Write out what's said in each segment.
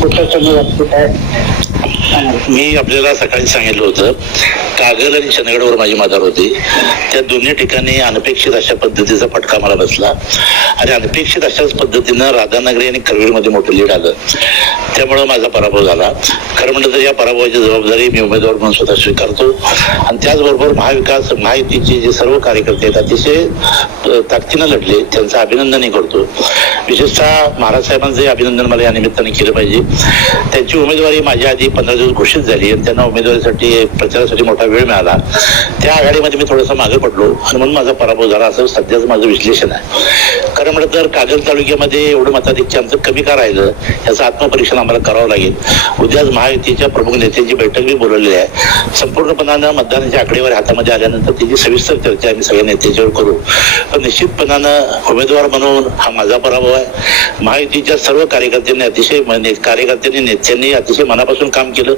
कुठं कमी वाटते काय? मी आपल्याला सकाळी सांगितलं होतं, कागल आणि चंदगडवर माझी मदार होती. त्या दोन्ही ठिकाणी अनपेक्षित अशा पद्धतीचा फटका मला बसला आणि अनपेक्षित अशाच पद्धतीनं राधानगरी आणि करवीरमध्ये मोठं लीड आलं. त्यामुळं माझा पराभव झाला. खरं म्हणलं तर या पराभवाची जबाबदारी मी उमेदवार म्हणून स्वतः स्वीकारतो आणि त्याचबरोबर महाविकास महायुतीचे जे सर्व कार्यकर्ते आहेत अतिशय ताकदीनं लढले, त्यांचं अभिनंदनही करतो. विशेषतः महाराज साहेबांचे अभिनंदन मला या निमित्ताने केलं पाहिजे. त्यांची उमेदवारी माझ्या आधी 15 दिवस घोषित झाली आणि त्यांना उमेदवारीसाठी प्रचारासाठी मोठा वेळ मिळाला. त्या आघाडीमध्ये मी थोडासा मागे पडलो आणि म्हणून माझा पराभव झाला असं सध्याचं माझं विश्लेषण आहे. खरं म्हणलं तर कागल तालुक्यामध्ये एवढं मताधिक्य आमचं कमी का राहिलं याचं आत्मपरीक्षण आम्हाला करावं लागेल. उद्याच महायुतीच्या प्रमुख नेत्यांची बैठक मी बोलवलेली आहे. संपूर्णपणानं मतदानाच्या आकडेवारी हातामध्ये आल्यानंतर त्याची सविस्तर चर्चा आम्ही सगळ्या नेत्यांच्यावर करू. पण निश्चितपणानं उमेदवार म्हणून हा माझा पराभव आहे. महायुतीच्या सर्व कार्यकर्त्यांनी नेत्यांनी अतिशय मनापासून काम केलं.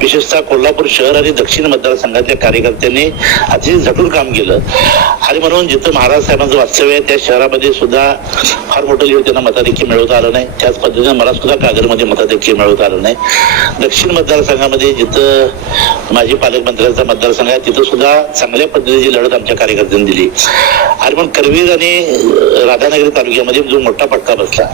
विशेषतः कोल्हापूर शहर आणि दक्षिण मतदारसंघातल्या कार्यकर्त्यांनी अतिशय झटून काम केलं आणि म्हणून जिथं महाराज साहेबांचं वास्तव्य आहे त्या शहरामध्ये सुद्धा फार मोठं लीड त्यांना मताधिक्य मिळवता आलं नाही. त्याच पद्धतीने मला सुद्धा कागलमध्ये मताधिक्य मिळवता आलं नाही. दक्षिण मतदारसंघामध्ये जिथं माजी पालकमंत्र्यांचा मतदारसंघ आहे तिथं सुद्धा चांगल्या पद्धतीची लढत आमच्या कार्यकर्त्यांनी दिली आणि मग करवीर आणि राधानगरी तालुक्यामध्ये जो मोठा फटका बसला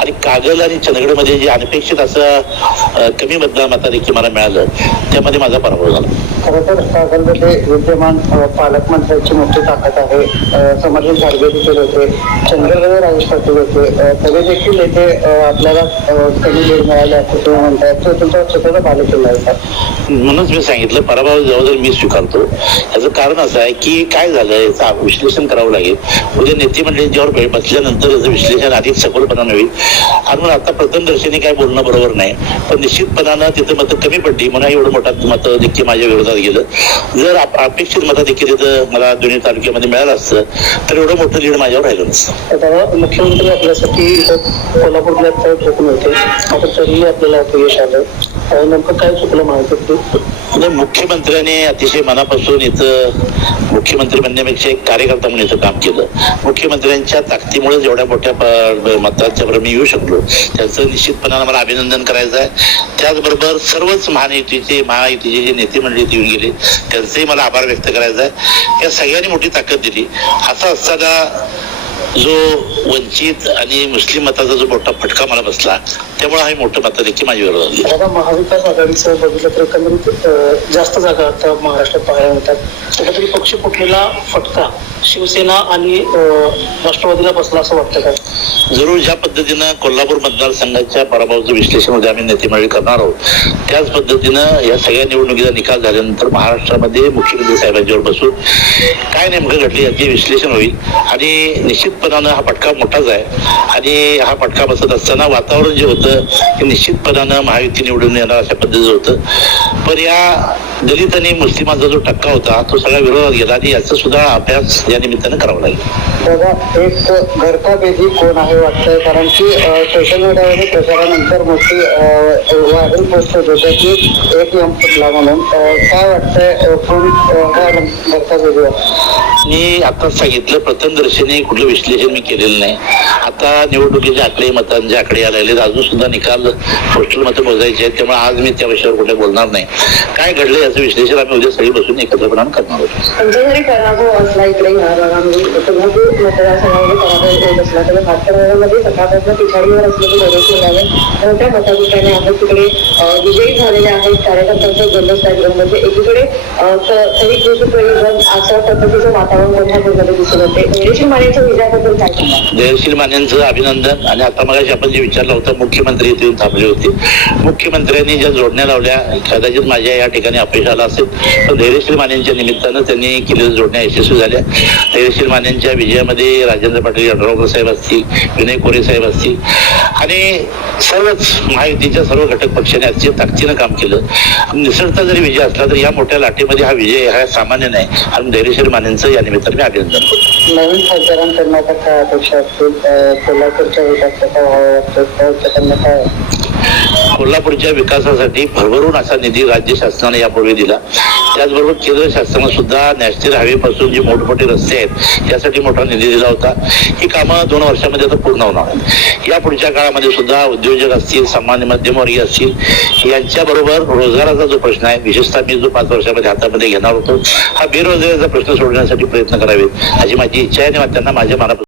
आणि कागल आणि चंदगडमध्ये जे अनपेक्षित असं कमी मताधिक्य मला मिळालं त्यामध्ये माझा पराभव झाला. खरं तर कागलमध्ये विद्यमान पालकमंत्र्यांची मोठी ताकद आहे. समर्जित घाटगे देखील होते, चंद्रगड राजेश पाटील होते, तरी देखील येथे आपल्याला कमी लीड मिळाले असं तुम्ही म्हणताय. तो तुमचा स्वतःचा बालेकिल्ला आहे. म्हणूनच मी सांगितलं पराभव जवळजवळ मी स्वीकारतो. याचं कारण असं आहे की काय झालं याचं विश्लेषण करावं लागेल. उद्या नेते मंडळींच्यावर बसल्यानंतर याचं विश्लेषण अधिक सखोलपणानं होईल आणि मग आता प्रथमदर्शनी काय बोलणं बरोबर नाही. पण निश्चितपणानं तिथं मतं कमी पडली म्हणून एवढं मोठा मताधिक्य माझ्या विरोधात गेलं. जर अपेक्षित मताधिक्य तिथं मला दोन्ही तालुक्यामध्ये मिळालं असतं तर एवढं मोठं लीड माझ्यावर राहिलं नसतं. मुख्यमंत्री आपल्यासाठी कोल्हापूरला चुकून होते, आता तरीही आपल्याला अपयश आलं. नेमकं काय चुकलं माहिती? मुख्यमंत्र्यांनी अतिशय मनापासून इथं मुख्यमंत्री म्हणण्यापेक्षा एक कार्यकर्ता म्हणून इथं काम केलं. मुख्यमंत्र्यांच्या ताकदीमुळे जेवढ्या मोठ्या मताच्या मी येऊ शकलो त्याचं निश्चितपणानं मला अभिनंदन करायचं आहे. त्याचबरोबर सर्वच महायुतीचे जे नेते मंडळी येऊन गेले त्यांचंही मला आभार व्यक्त करायचा आहे. या सगळ्यांनी मोठी ताकद दिली. असं असताना जो वंचित आणि मुस्लिम मताचा जो मोठा फटका मला बसला त्यामुळे हा मोठं मताधिक्य माझ्या विरोधात आता महाविकास आघाडीचं बघितलं तर एकंदरीत जास्त जागा आता महाराष्ट्रात पाहायला मिळतात. कुठेतरी पक्ष फुटलेला फटका शिवसेना आणि राष्ट्रवादीला बसला असं वाटतं का? जरूर ज्या पद्धतीनं कोल्हापूर मतदारसंघाच्या पराभवाचं विश्लेषण उद्या आम्ही नेतेमंडळी करणार आहोत त्याच पद्धतीनं या सगळ्या निवडणुकीचा निकाल झाल्यानंतर महाराष्ट्रामध्ये मुख्यमंत्री साहेबांच्यावर बसून काय नेमकं घडले याचे विश्लेषण होईल आणि निश्चितपणानं हा फटका मोठाच आहे आणि हा फटका बसत असताना वातावरण जे होतं ते निश्चितपणानं महायुती निवडून येणार अशा पद्धतीचं होतं. पण या दलित आणि मुस्लिमांचा जो टक्का होता तो सगळा विरोधात गेला आणि याचा सुद्धा अभ्यास या निमित्तानं करावा लागेल. दादा, एक घरचा बेदी कोण आहे वाटतंय? कारण की सोशल मीडियामध्ये प्रचारानंतर मोठी व्हायरल पोस्ट होते की एक यम फुटला म्हणून. काय वाटतंय कोण घरचा बेदी? मी आता सांगितलं प्रथमदर्शनी कुठलं विश्लेषण मी केलेलं नाही. आता निवडणुकीचे आकडे मतांचे आकडे आलेले अजून सुद्धा निकाल पोस्टल मतं मोजायचे आहेत त्यामुळे आज मी त्या विषयावर कुठे बोलणार नाही. काय घडलं याचं विश्लेषण आम्ही उद्या सगळी बसून एकत्रपणानं करणार आहोत. जरी पराभव असला इकडे ह्या भागामध्ये कोल्हापूर मतदारसंघामध्ये पराभव होत असला तर भाजपमध्ये सकाळपासून पिछाडीवर असलेले लढत मिळाले मोठ्या मताधिक्याने आपण तिकडे विजयी झालेले आहेत. कार्यकर्त्यांचं जल्लोष म्हणजे एकीकडे शहीद दिवशी प्रयोजन अशा पद्धतीचं वातावरण कोल्हापूरमध्ये दिसून होते. धैर्यशील मानेच्या विजयाबद्दल काय सांगा? धैर्यशील मानेंचं अभिनंदन. आणि आता मगाशी आपण जे विचारलं होतं मुख्यमंत्री इथे येऊन थांबले होते. मुख्यमंत्र्यांनी ज्या जोडण्या लावल्या कदाचित माझ्या या ठिकाणी अपयश आलं असेल पण धैर्यशील मानेंच्या निमित्तानं त्यांनी केलेल्या जोडण्या यशस्वी झाल्या. धैर्यशील मानेंच्या विजयामध्ये राजेंद्र पाटील यड्रावकर साहेब असतील, विनय कोरे साहेब असतील आणि सर्वच महायुतीच्या सर्व घटक पक्षाने अतिशय ताकदीनं काम केलं. निसटता जरी विजय असला तरी या मोठ्या लाटेमध्ये हा विजय हा सामान्य नाही आणि धैर्यशील मानेंचं या निमित्तानं मी अभिनंदन करतो. नवीन खासदारांकडून आता काय अपेक्षा असतील? कोल्हापूरच्या विकासाचा काय? कोल्हापूरच्या विकासासाठी भरभरून असा निधी राज्य शासनाने यापूर्वी दिला. त्याचबरोबर केंद्र शासनाने सुद्धा नॅशनल हायवे पासून जे मोठमोठे रस्ते आहेत यासाठी मोठा निधी दिला होता. ही कामं 2 वर्षामध्ये आता पूर्ण होणार आहेत. या पुढच्या काळामध्ये सुद्धा उद्योजक असतील, सामान्य मध्यमवर्गीय असतील, यांच्या बरोबर रोजगाराचा जो प्रश्न आहे, विशेषतः मी जो 5 वर्षामध्ये हातामध्ये घेणार होतो, हा बेरोजगारीचा प्रश्न सोडण्यासाठी प्रयत्न करावेत अशी माझी इच्छा आहे आणि त्यांना माझ्या मनापासून